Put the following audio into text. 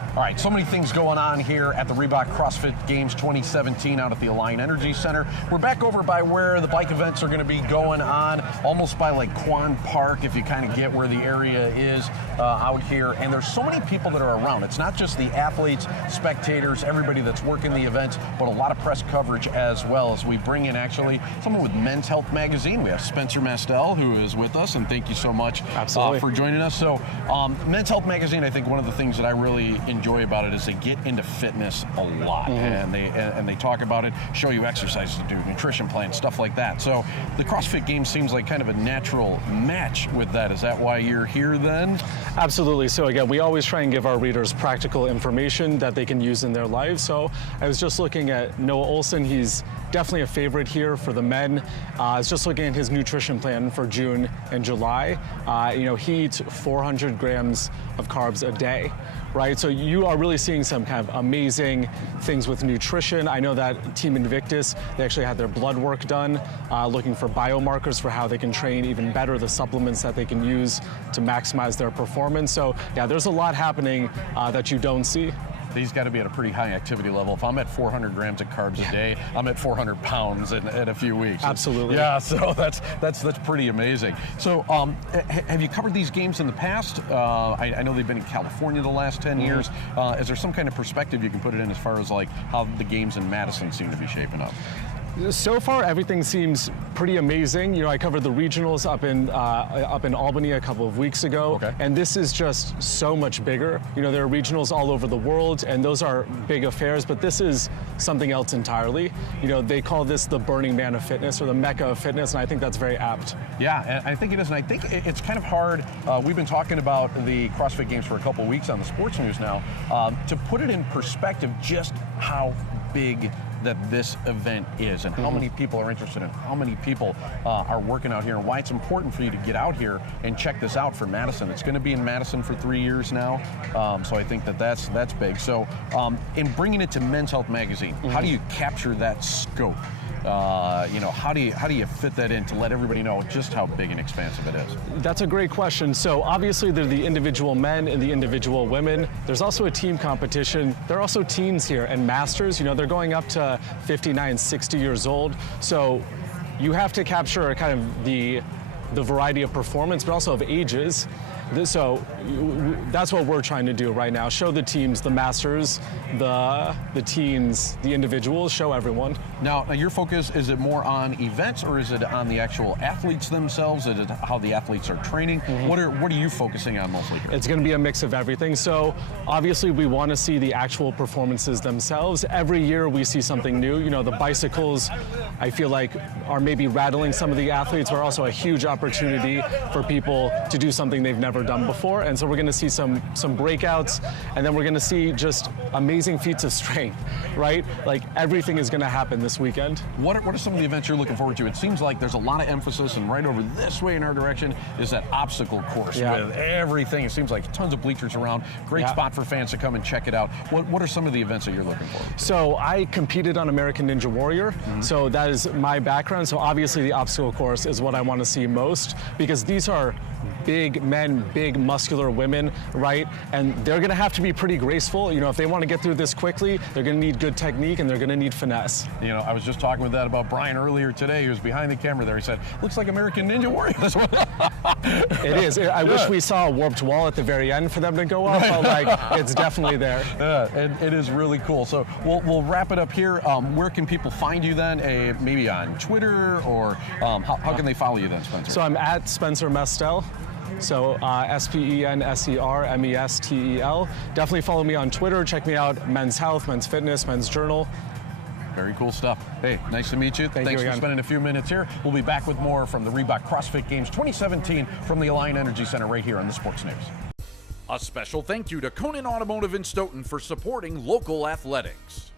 All right, so many things going on here at the Reebok CrossFit Games 2017 out at the Alliant Energy Center. We're back over by where the bike events are going to be going on, almost by like Quan Park, if you kind of get where the area is out here. And there's so many people that are around. It's not just the athletes, spectators, everybody that's working the events, but a lot of press coverage as well, as we bring in actually someone with Men's Health magazine. We have Spenser Mestel, who is with us, and thank you so much for joining us. So Men's Health magazine, I think one of the things that I really enjoy about it is they get into fitness a lot, and they talk about it, show you exercises to do, nutrition plans, stuff like that. So the CrossFit Games seems like kind of a natural match with that. Is that why you're here then? Absolutely. So again, we always try and give our readers practical information that they can use in their lives. So I was just looking at Noah Olson. He's definitely a favorite here for the men. I was just looking at his nutrition plan for June and July. He eats 400 grams of carbs a day, right? So you are really seeing some kind of amazing things with nutrition. I know that Team Invictus, they actually had their blood work done, looking for biomarkers for how they can train even better, the supplements that they can use to maximize their performance. So yeah, there's a lot happening that you don't see. He's got to be at a pretty high activity level. If I'm at 400 grams of carbs a day, I'm at 400 pounds in a few weeks. Absolutely. Yeah, so that's pretty amazing. So have you covered these games in the past? I know they've been in California the last 10 years. Is there some kind of perspective you can put it in as far as like how the games in Madison seem to be shaping up? So far, everything seems pretty amazing. I covered the regionals up in Albany a couple of weeks ago, and this is just so much bigger. There are regionals all over the world, and those are big affairs, but this is something else entirely. They call this the Burning Man of fitness, or the Mecca of fitness, and I think that's very apt. Yeah, I think it is, and I think it's kind of hard. We've been talking about the CrossFit Games for a couple of weeks on the sports news now. To put it in perspective, just how big that this event is, and how many people are interested, and how many people are working out here, and why it's important for you to get out here and check this out for Madison. It's going to be in Madison for 3 years now, so I think that's big. So in bringing it to Men's Health magazine, how do you capture that scope? How do you fit that in to let everybody know just how big and expansive it is? That's a great question. So obviously there are the individual men and the individual women. There's also a team competition. There are also teens here and masters. They're going up to 59, 60 years old. So you have to capture kind of the variety of performance, but also of ages. So that's what we're trying to do right now. Show the teams, the masters, the teens, the individuals, show everyone. Now, your focus, is it more on events, or is it on the actual athletes themselves? Is it how the athletes are training? What are you focusing on mostly here? It's going to be a mix of everything. So obviously we want to see the actual performances themselves. Every year we see something new. The bicycles, I feel like, are maybe rattling some of the athletes, but are also a huge opportunity for people to do something they've never done before. And so we're going to see some breakouts, and then we're going to see just amazing feats of strength, right? Like everything is going to happen this weekend. What are some of the events you're looking forward to? It seems like there's a lot of emphasis, and right over this way in our direction is that obstacle course with everything. It seems like tons of bleachers around. Great spot for fans to come and check it out. What are some of the events that you're looking for? So I competed on American Ninja Warrior, so that is my background. So obviously the obstacle course is what I want to see most, because these are big men, big muscular women, right? And they're going to have to be pretty graceful. If they want to get through this quickly, they're going to need good technique, and they're going to need finesse. I was just talking with that about Brian earlier today. He was behind the camera there. He said, looks like American Ninja Warrior. It is. I wish we saw a warped wall at the very end for them to go up, but it's definitely there. Yeah, it is really cool. So we'll wrap it up here. Where can people find you then? Maybe on Twitter, or how can they follow you then, Spenser? So I'm at Spenser Mestel. So SpenserMestel. Definitely follow me on Twitter. Check me out, Men's Health, Men's Fitness, Men's Journal. Very cool stuff. Hey, nice to meet you. Thanks for spending a few minutes here. We'll be back with more from the Reebok CrossFit Games 2017 from the Alliant Energy Center right here on the Sports News. A special thank you to Conan Automotive in Stoughton for supporting local athletics.